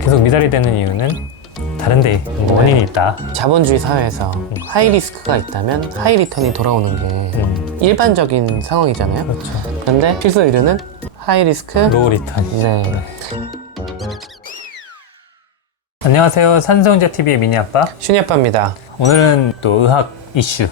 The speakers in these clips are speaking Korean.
계속 미달이 되는 이유는 다른 데 원인이 있다. 자본주의 사회에서 하이 리스크가 있다면 하이 리턴이 돌아오는 게 일반적인 상황이잖아요. 그렇죠. 그런데 필수 의료는 하이 리스크, 로우 리턴이죠. 네. 안녕하세요. 산성제TV의 미니아빠 슈니아빠입니다. 오늘은 또 의학 이슈,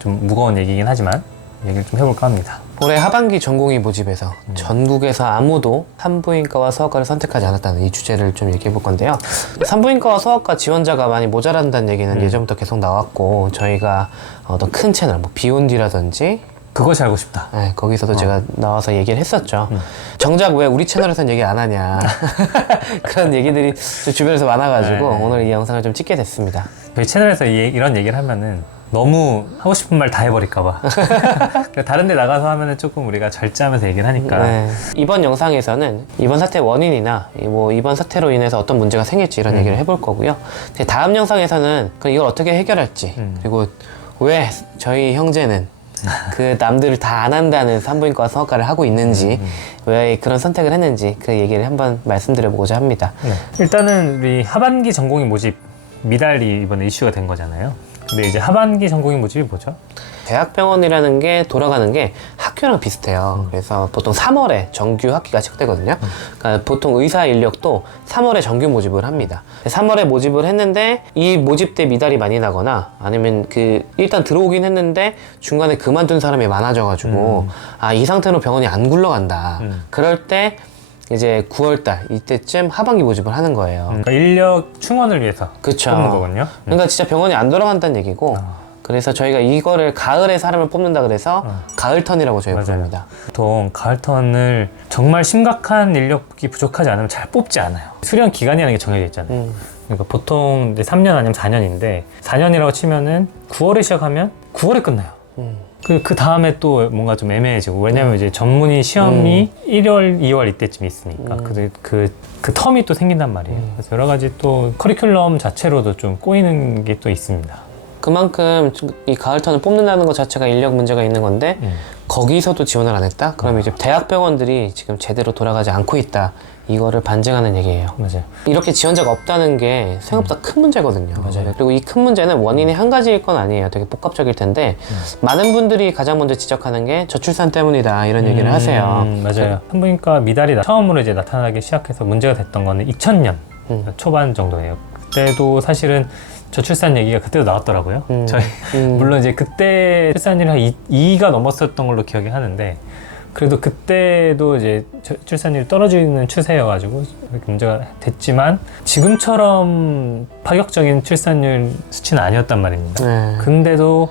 좀 무거운 얘기긴 하지만 얘기를 좀 해볼까 합니다. 올해 하반기 전공의 모집에서 전국에서 아무도 산부인과와 소아과를 선택하지 않았다는 이 주제를 좀 얘기해 볼 건데요. 산부인과와 소아과 지원자가 많이 모자란다는 얘기는 예전부터 계속 나왔고, 저희가 어떤 큰 채널, 뭐 비욘디라든지 그것이 알고 싶다. 네, 거기서도 제가 나와서 얘기를 했었죠. 정작 왜 우리 채널에서는 얘기 안 하냐 그런 얘기들이 좀 주변에서 많아가지고 네. 오늘 이 영상을 좀 찍게 됐습니다. 저희 채널에서 이런 얘기를 하면은 너무 하고 싶은 말 다 해버릴까봐. 다른 데 나가서 하면은 조금 우리가 절제하면서 얘기를 하니까. 네. 이번 영상에서는 이번 사태 원인이나 뭐 이번 사태로 인해서 어떤 문제가 생길지 이런 얘기를 해볼 거고요. 다음 영상에서는 그럼 이걸 어떻게 해결할지, 그리고 왜 저희 형제는 그 남들을 다 안 한다는 산부인과 소아과를 하고 있는지, 왜 그런 선택을 했는지 그 얘기를 한번 말씀드려보고자 합니다. 네. 일단은 우리 하반기 전공의 모집 미달이 이번에 이슈가 된 거잖아요. 근데 이제 하반기 전공의 모집이 뭐죠? 대학병원이라는 게 돌아가는 게 학교랑 비슷해요. 그래서 보통 3월에 정규 학기가 시작되거든요. 그러니까 보통 의사 인력도 3월에 정규 모집을 합니다. 3월에 모집을 했는데 이 모집 때 미달이 많이 나거나, 아니면 일단 들어오긴 했는데 중간에 그만둔 사람이 많아져가지고 이 상태로 병원이 안 굴러간다. 그럴 때 이제 9월달 이때쯤 하반기 모집을 하는 거예요. 그러니까 인력 충원을 위해서 그쵸. 뽑는 거거든요. 그러니까 진짜 병원이 안 돌아간다는 얘기고, 그래서 저희가 이거를 가을에 사람을 뽑는다 그래서 가을턴이라고 저희가 부릅니다. 보통 가을턴을 정말 심각한 인력이 부족하지 않으면 잘 뽑지 않아요. 수련 기간이라는 게 정해져 있잖아요. 그러니까 보통 이제 3년 아니면 4년인데 4년이라고 치면은 9월에 시작하면 9월에 끝나요. 그 다음에 또 뭔가 좀 애매해지고, 왜냐면 이제 전문의 시험이 1월, 2월 이때쯤 있으니까 그 텀이 또 생긴단 말이에요. 그래서 여러 가지 또 커리큘럼 자체로도 좀 꼬이는 게 또 있습니다. 그만큼 이 가을턴을 뽑는다는 것 자체가 인력 문제가 있는 건데, 거기서도 지원을 안 했다? 그러면 이제 대학병원들이 지금 제대로 돌아가지 않고 있다, 이거를 반증하는 얘기예요. 맞아요. 이렇게 지원자가 없다는 게 생각보다 큰 문제거든요. 맞아요. 그리고 이 큰 문제는 원인이 한 가지일 건 아니에요. 되게 복합적일 텐데, 많은 분들이 가장 먼저 지적하는 게 저출산 때문이다, 이런 얘기를 하세요. 맞아요. 산부인과 미달이 처음으로 이제 나타나기 시작해서 문제가 됐던 거는 2000년 초반 정도예요. 그때도 사실은 저출산 얘기가 그때도 나왔더라고요. 물론 이제 그때 출산율이 한 2가 넘었었던 걸로 기억이 하는데, 그래도 그때도 이제 출산율이 떨어지는 추세여가지고 이렇게 문제가 됐지만, 지금처럼 파격적인 출산율 수치는 아니었단 말입니다. 근데도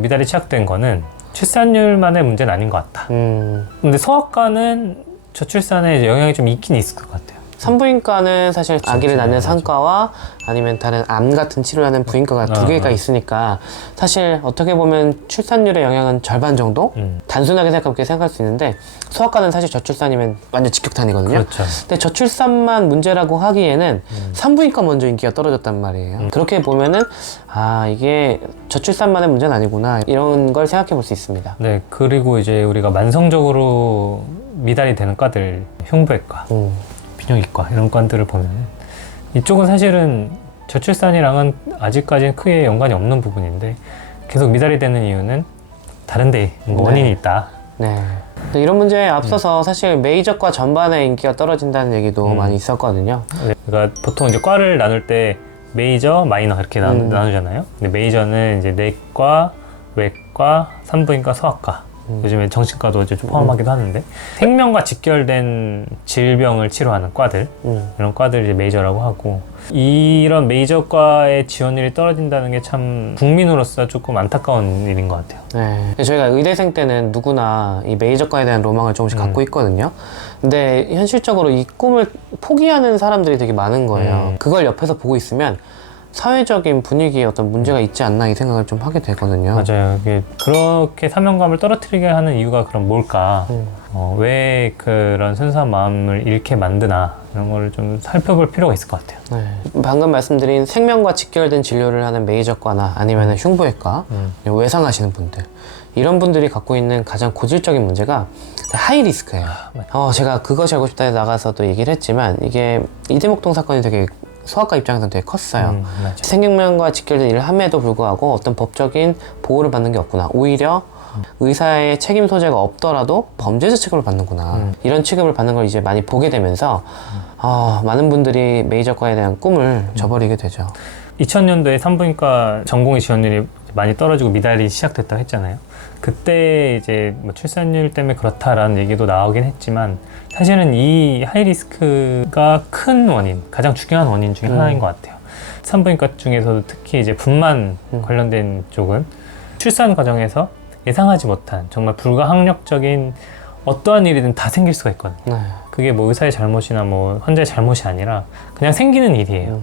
미달이 시작된 거는 출산율만의 문제는 아닌 것 같다. 근데 소아과는 저출산에 이제 영향이 좀 있긴 있을 것 같아요. 산부인과는 사실 아기를 낳는 산과와 아니면 다른 암 같은 치료하는 부인과가 두 개가 있으니까, 사실 어떻게 보면 출산율의 영향은 절반 정도? 단순하게 생각하면 그렇게 생각할 수 있는데, 소아과는 사실 저출산이면 완전 직격탄이거든요. 그렇죠. 근데 저출산만 문제라고 하기에는 산부인과 먼저 인기가 떨어졌단 말이에요. 그렇게 보면은 이게 저출산만의 문제는 아니구나, 이런 걸 생각해 볼 수 있습니다. 네, 그리고 이제 우리가 만성적으로 미달이 되는 과들, 흉부외과, 비뇨기과 이런 과들을 보면 이쪽은 사실은 저출산이랑은 아직까지는 크게 연관이 없는 부분인데, 계속 미달이 되는 이유는 다른 데 원인이 있다. 네. 근데 이런 문제에 앞서서 사실 메이저과 전반의 인기가 떨어진다는 얘기도 많이 있었거든요. 네, 그러니까 보통 이제 과를 나눌 때 메이저, 마이너 이렇게 나누잖아요. 근데 메이저는 이제 내과, 외과, 산부인과, 소아과. 요즘에 정신과도 이제 좀 포함하기도 하는데, 생명과 직결된 질병을 치료하는 과들, 이런 과들 이제 메이저라고 하고, 이런 메이저과의 지원율이 떨어진다는 게 참 국민으로서 조금 안타까운 일인 것 같아요. 네. 저희가 의대생 때는 누구나 이 메이저과에 대한 로망을 조금씩 갖고 있거든요. 근데 현실적으로 이 꿈을 포기하는 사람들이 되게 많은 거예요. 그걸 옆에서 보고 있으면 사회적인 분위기에 어떤 문제가 있지 않나, 이 생각을 좀 하게 되거든요. 맞아요. 이게 그렇게 사명감을 떨어뜨리게 하는 이유가 그럼 뭘까? 왜 그런 순수한 마음을 잃게 만드나 이런 거를 좀 살펴볼 필요가 있을 것 같아요. 네. 방금 말씀드린 생명과 직결된 진료를 하는 메이저과나 아니면 흉부외과, 외상하시는 분들, 이런 분들이 갖고 있는 가장 고질적인 문제가 하이 리스크예요. 제가 그것이 알고 싶다에 나가서도 얘기를 했지만 이게 이대목동 사건이 되게 소아과 입장에서는 되게 컸어요. 생명과 직결된 일을 함에도 불구하고 어떤 법적인 보호를 받는 게 없구나. 오히려 의사의 책임 소재가 없더라도 범죄자 취급을 받는구나. 이런 취급을 받는 걸 이제 많이 보게 되면서 많은 분들이 메이저과에 대한 꿈을 저버리게 되죠. 2000년도에 산부인과 전공의 지원율이 많이 떨어지고 미달이 시작됐다고 했잖아요. 그때 이제 뭐 출산율 때문에 그렇다라는 얘기도 나오긴 했지만 사실은 이 하이리스크가 큰 원인, 가장 중요한 원인 중에 하나인 것 같아요. 산부인과 중에서도 특히 이제 분만 관련된 쪽은 출산 과정에서 예상하지 못한 정말 불가항력적인 어떠한 일이든 다 생길 수가 있거든요. 그게 뭐 의사의 잘못이나 뭐 환자의 잘못이 아니라 그냥 생기는 일이에요.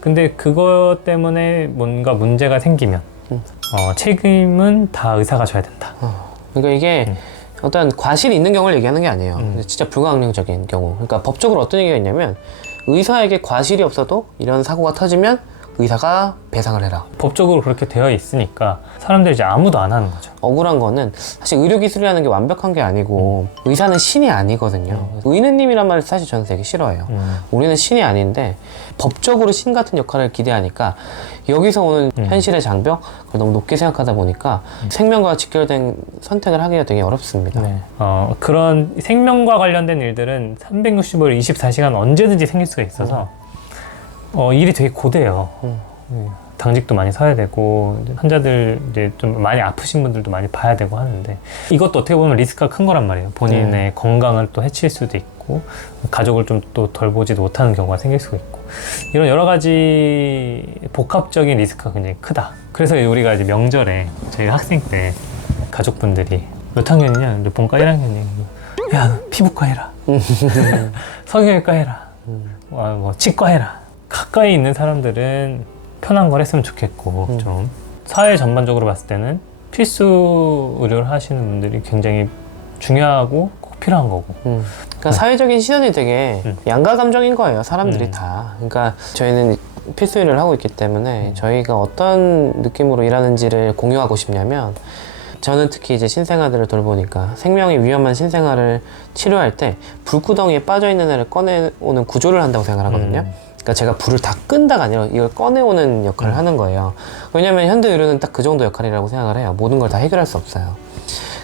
근데 그것 때문에 뭔가 문제가 생기면 책임은 다 의사가 져야 된다. 그러니까 이게 어떤 과실이 있는 경우를 얘기하는 게 아니에요. 진짜 불가항력적인 경우. 그러니까 법적으로 어떤 얘기가 있냐면 의사에게 과실이 없어도 이런 사고가 터지면 의사가 배상을 해라. 법적으로 그렇게 되어 있으니까 사람들이 이제 아무도 안 하는 거죠. 억울한 거는 사실 의료기술이라는 게 완벽한 게 아니고 의사는 신이 아니거든요. 의느님이란 말을 사실 저는 되게 싫어해요. 우리는 신이 아닌데 법적으로 신 같은 역할을 기대하니까 여기서 오는 현실의 장벽 그걸 너무 높게 생각하다 보니까 생명과 직결된 선택을 하기가 되게 어렵습니다. 그런 생명과 관련된 일들은 365일 24시간 언제든지 생길 수가 있어서 일이 되게 고돼요. 당직도 많이 서야 되고 환자들 이제 좀 많이 아프신 분들도 많이 봐야 되고 하는데 이것도 어떻게 보면 리스크가 큰 거란 말이에요. 본인의 건강을 또 해칠 수도 있고 가족을 좀 또 덜 보지도 못하는 경우가 생길 수도 있고 이런 여러 가지 복합적인 리스크가 굉장히 크다. 그래서 우리가 이제 명절에 저희 학생 때 가족분들이 몇 학년이냐? 이제 본과 1학년이 야 너 피부과 해라. 성형외과 해라. 뭐 치과 해라. 가까이 있는 사람들은 편한 걸 했으면 좋겠고 좀 사회 전반적으로 봤을 때는 필수 의료를 하시는 분들이 굉장히 중요하고 꼭 필요한 거고 그러니까 사회적인 시선이 되게 양가 감정인 거예요. 사람들이 다. 그러니까 저희는 필수 의료를 하고 있기 때문에 저희가 어떤 느낌으로 일하는지를 공유하고 싶냐면 저는 특히 이제 신생아들을 돌보니까 생명이 위험한 신생아를 치료할 때 불구덩이에 빠져있는 애를 꺼내오는 구조를 한다고 생각을 하거든요. 그러니까 제가 불을 다 끈다가 아니라 이걸 꺼내오는 역할을 하는 거예요. 왜냐면 현대 의료는 딱 그 정도 역할이라고 생각을 해요. 모든 걸 다 해결할 수 없어요.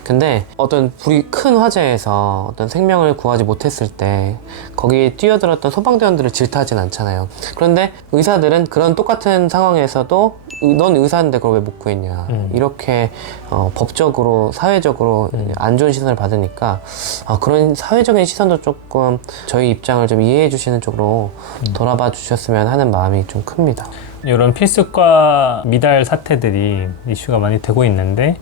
근데 어떤 불이 큰 화재에서 어떤 생명을 구하지 못했을 때 거기에 뛰어들었던 소방대원들을 질타하진 않잖아요. 그런데 의사들은 그런 똑같은 상황에서도 넌 의사인데 그걸 왜 못 구했냐 이렇게 법적으로 사회적으로 안 좋은 시선을 받으니까 그런 사회적인 시선도 조금 저희 입장을 좀 이해해 주시는 쪽으로 돌아봐 주셨으면 하는 마음이 좀 큽니다. 이런 필수과 미달 사태들이 이슈가 많이 되고 있는데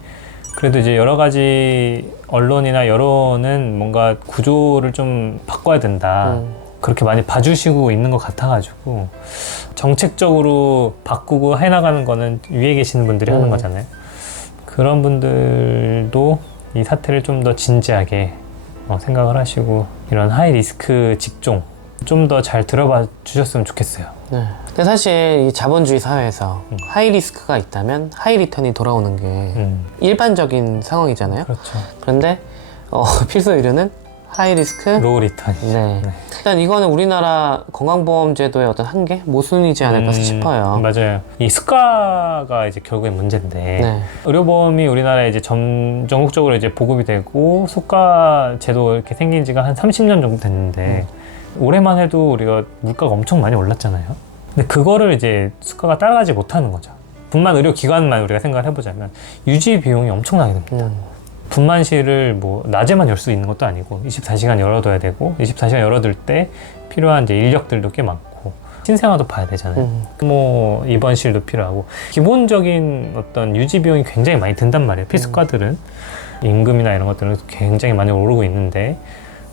그래도 이제 여러 가지 언론이나 여론은 뭔가 구조를 좀 바꿔야 된다. 그렇게 많이 봐주시고 있는 것 같아가지고 정책적으로 바꾸고 해나가는 거는 위에 계시는 분들이 하는 거잖아요. 그런 분들도 이 사태를 좀 더 진지하게 생각을 하시고 이런 하이 리스크 직종 좀 더 잘 들어봐 주셨으면 좋겠어요. 네. 근데 사실 이 자본주의 사회에서 하이 리스크가 있다면 하이 리턴이 돌아오는 게 일반적인 상황이잖아요. 그렇죠. 그런데 필수 의료는 하이 리스크, 로우 리턴. 네. 일단 이거는 우리나라 건강보험제도의 어떤 한계, 모순이지 않을까 싶어요. 맞아요. 이 수가가 이제 결국엔 문제인데 네. 의료보험이 우리나라에 이제 전국적으로 이제 보급이 되고 수가 제도 이렇게 생긴 지가 한 30년 정도 됐는데 올해만 해도 우리가 물가가 엄청 많이 올랐잖아요. 근데 그거를 이제 수가가 따라가지 못하는 거죠. 분만 의료기관만 우리가 생각을 해보자면 유지 비용이 엄청나게 됩니다. 분만실을 뭐 낮에만 열 수 있는 것도 아니고 24시간 열어둬야 되고 24시간 열어둘 때 필요한 이제 인력들도 꽤 많고 신생아도 봐야 되잖아요. 뭐 입원실도 필요하고 기본적인 어떤 유지 비용이 굉장히 많이 든단 말이에요. 필수과들은 임금이나 이런 것들은 굉장히 많이 오르고 있는데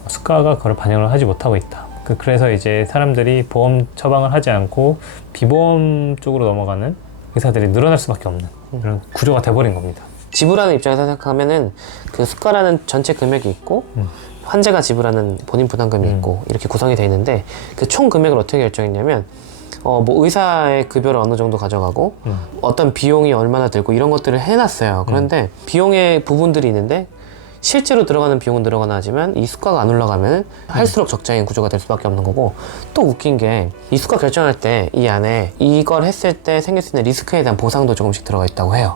수가가 그걸 반영을 하지 못하고 있다. 그래서 이제 사람들이 보험 처방을 하지 않고 비보험 쪽으로 넘어가는 의사들이 늘어날 수밖에 없는 그런 구조가 돼버린 겁니다. 지불하는 입장에서 생각하면은 그 수가라는 전체 금액이 있고 환자가 지불하는 본인 부담금이 있고 이렇게 구성이 되어 있는데 그 총 금액을 어떻게 결정했냐면 뭐 의사의 급여를 어느 정도 가져가고 어떤 비용이 얼마나 들고 이런 것들을 해놨어요. 그런데 비용의 부분들이 있는데 실제로 들어가는 비용은 늘어나나 하지만 이 수가가 안 올라가면 할수록 적자인 구조가 될 수밖에 없는 거고, 또 웃긴 게 이 수가 결정할 때 이 안에 이걸 했을 때 생길 수 있는 리스크에 대한 보상도 조금씩 들어가 있다고 해요.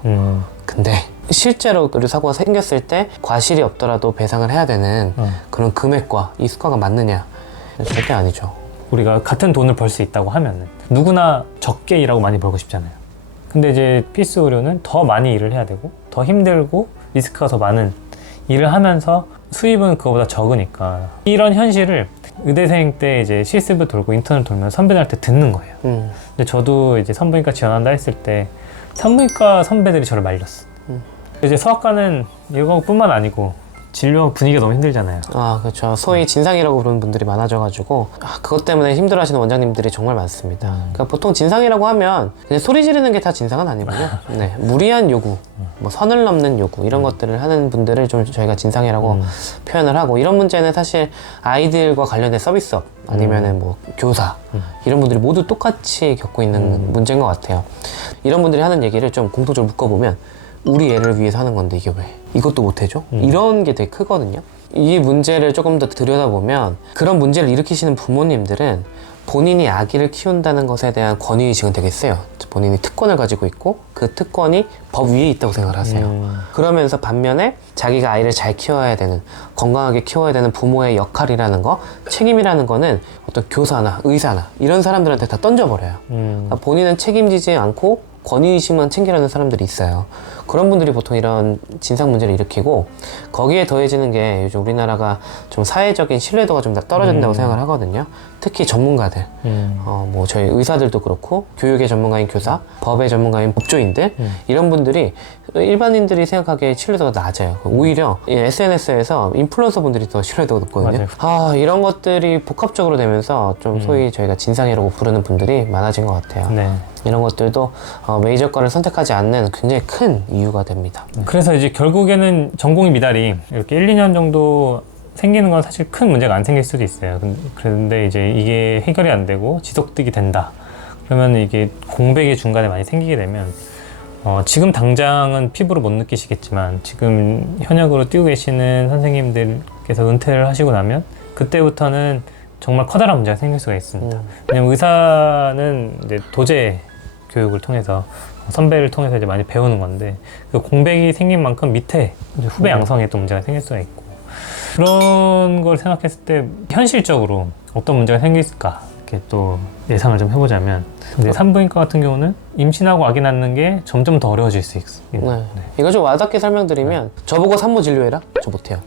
근데 실제로 의료사고가 생겼을 때 과실이 없더라도 배상을 해야 되는 그런 금액과 이 수가가 맞느냐? 절대 아니죠. 우리가 같은 돈을 벌 수 있다고 하면은 누구나 적게 일하고 많이 벌고 싶잖아요. 근데 이제 필수 의료는 더 많이 일을 해야 되고 더 힘들고 리스크가 더 많은 일을 하면서 수입은 그거보다 적으니까, 이런 현실을 의대생 때 이제 실습을 돌고 인턴을 돌면서 선배들한테 듣는 거예요. 근데 저도 이제 산부인과 지원한다 했을 때 산부인과 선배들이 저를 말렸어. 이제 소아과는 이거뿐만 아니고 진료 분위기가 너무 힘들잖아요. 아, 그렇죠. 소위 진상이라고 부르는 분들이 많아져가지고 그것 때문에 힘들어하시는 원장님들이 정말 많습니다. 그러니까 보통 진상이라고 하면 그냥 소리 지르는 게 다 진상은 아니고요. 네, 무리한 요구, 뭐 선을 넘는 요구 이런 것들을 하는 분들을 좀 저희가 진상이라고 표현을 하고, 이런 문제는 사실 아이들과 관련된 서비스업 아니면은 뭐 교사 이런 분들이 모두 똑같이 겪고 있는 문제인 것 같아요. 이런 분들이 하는 얘기를 좀 공통적으로 묶어보면 우리 애를 위해서 하는 건데 이게 왜 이것도 못 해줘? 이런 게 되게 크거든요. 이 문제를 조금 더 들여다보면 그런 문제를 일으키시는 부모님들은 본인이 아기를 키운다는 것에 대한 권위의식은 되게 세요. 본인이 특권을 가지고 있고 그 특권이 법 위에 있다고 생각을 하세요. 그러면서 반면에 자기가 아이를 잘 키워야 되는, 건강하게 키워야 되는 부모의 역할이라는 거, 책임이라는 거는 어떤 교사나 의사나 이런 사람들한테 다 던져버려요. 그러니까 본인은 책임지지 않고 권위의식만 챙기려는 사람들이 있어요. 그런 분들이 보통 이런 진상 문제를 일으키고, 거기에 더해지는 게 요즘 우리나라가 좀 사회적인 신뢰도가 좀 떨어진다고 생각을 하거든요. 특히 전문가들, 뭐 저희 의사들도 그렇고 교육의 전문가인 교사, 법의 전문가인 법조인들, 이런 분들이 일반인들이 생각하기에 신뢰도가 낮아요. 오히려 SNS에서 인플루언서 분들이 더 신뢰도가 높거든요. 이런 것들이 복합적으로 되면서 좀 소위 저희가 진상이라고 부르는 분들이 많아진 것 같아요. 네. 이런 것들도 메이저과를 선택하지 않는 굉장히 큰 이유가 됩니다. 그래서 이제 결국에는 전공의 미달이 이렇게 1, 2년 정도 생기는 건 사실 큰 문제가 안 생길 수도 있어요. 그런데 이제 이게 해결이 안 되고 지속되게 된다. 그러면 이게 공백이 중간에 많이 생기게 되면 지금 당장은 피부로 못 느끼시겠지만 지금 현역으로 뛰고 계시는 선생님들께서 은퇴를 하시고 나면 그때부터는 정말 커다란 문제가 생길 수가 있습니다. 왜냐면 의사는 이제 도제 교육을 통해서 선배를 통해서 이제 많이 배우는 건데, 그 공백이 생긴 만큼 밑에 이제 후배 양성에 또 문제가 생길 수가 있고, 그런 걸 생각했을 때 현실적으로 어떤 문제가 생길까 이렇게 또 예상을 좀 해보자면, 이제 산부인과 같은 경우는 임신하고 아기 낳는 게 점점 더 어려워질 수 있는. 네. 이거 좀 와닿게 설명드리면 저보고 산모 진료해라? 저 못해요.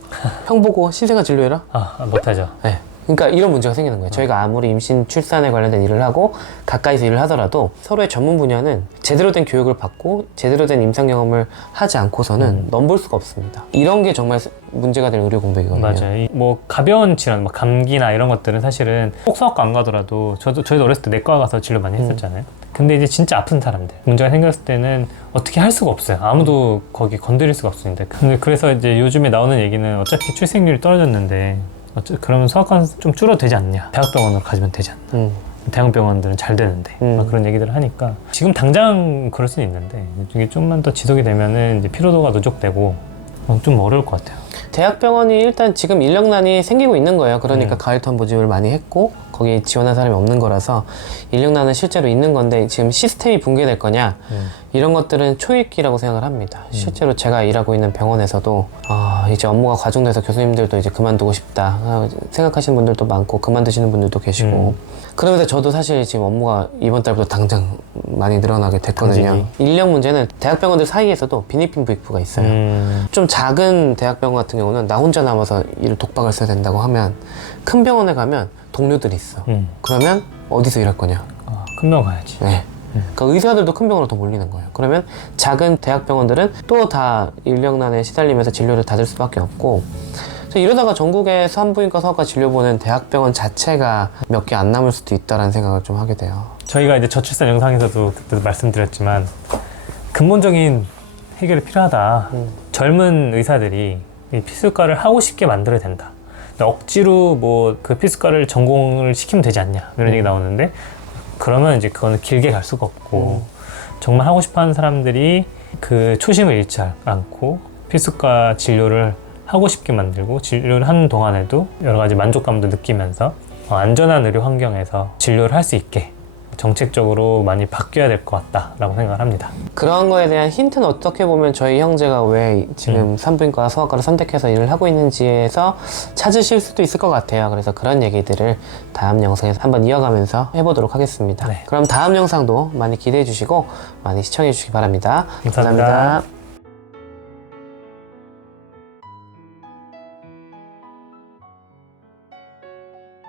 형 보고 신생아 진료해라? 못하죠. 네. 그러니까 이런 문제가 생기는 거예요. 저희가 아무리 임신, 출산에 관련된 일을 하고 가까이서 일을 하더라도 서로의 전문 분야는 제대로 된 교육을 받고 제대로 된 임상 경험을 하지 않고서는 넘볼 수가 없습니다. 이런 게 정말 문제가 될 의료 공백이거든요. 맞아요. 뭐 가벼운 질환, 뭐 감기나 이런 것들은 사실은 꼭 소아과 안 가더라도 저희도 어렸을 때 내과 가서 진료 많이 했었잖아요. 근데 이제 진짜 아픈 사람들 문제가 생겼을 때는 어떻게 할 수가 없어요. 아무도 거기 건드릴 수가 없습니다. 근데 그래서 이제 요즘에 나오는 얘기는 어차피 출생률이 떨어졌는데 그러면 소아과는 좀 줄어도 되지 않냐, 대학병원으로 가지면 되지 않나, 대형병원들은 잘 되는데 막 그런 얘기들을 하니까 지금 당장 그럴 수는 있는데 이게 좀만 더 지속이 되면은 이제 피로도가 누적되고 좀 어려울 것 같아요. 대학병원이 일단 지금 인력난이 생기고 있는 거예요. 그러니까 가을턴 모집을 많이 했고 거기에 지원한 사람이 없는 거라서 인력난은 실제로 있는 건데, 지금 시스템이 붕괴될 거냐 이런 것들은 초읽기라고 생각을 합니다. 실제로 제가 일하고 있는 병원에서도 이제 업무가 과중돼서 교수님들도 이제 그만두고 싶다 생각하시는 분들도 많고 그만두시는 분들도 계시고, 그러면서 저도 사실 지금 업무가 이번 달부터 당장 많이 늘어나게 됐거든요. 당직이. 인력 문제는 대학병원들 사이에서도 빈입빈 부익부가 있어요. 좀 작은 대학병원 같은 경우는 나 혼자 남아서 일을 독박을 써야 된다고 하면, 큰 병원에 가면 동료들이 있어. 그러면 어디서 일할 거냐? 큰 병원 가야지. 네. 그러니까 의사들도 큰 병원으로 더 몰리는 거예요. 그러면 작은 대학병원들은 또 다 인력난에 시달리면서 진료를 닫을 수밖에 없고, 이러다가 전국의 산부인과 소아과 진료 보는 대학병원 자체가 몇 개 안 남을 수도 있다는 생각을 좀 하게 돼요. 저희가 이제 저출산 영상에서도 그때도 말씀드렸지만 근본적인 해결이 필요하다. 젊은 의사들이 이 피부과를 하고 싶게 만들어야 된다. 근데 억지로 뭐 그 피스과를 전공을 시키면 되지 않냐 이런 얘기 나오는데 그러면 이제 그거는 길게 갈 수가 없고 정말 하고 싶어하는 사람들이 그 초심을 잃지 않고 피스과 진료를 하고 싶게 만들고 진료를 하는 동안에도 여러 가지 만족감도 느끼면서 안전한 의료 환경에서 진료를 할 수 있게 정책적으로 많이 바뀌어야 될 것 같다라고 생각을 합니다. 그런 거에 대한 힌트는 어떻게 보면 저희 형제가 왜 지금 산부인과 소아과를 선택해서 일을 하고 있는지에서 찾으실 수도 있을 것 같아요. 그래서 그런 얘기들을 다음 영상에서 한번 이어가면서 해보도록 하겠습니다. 네. 그럼 다음 영상도 많이 기대해 주시고 많이 시청해 주시기 바랍니다. 감사합니다.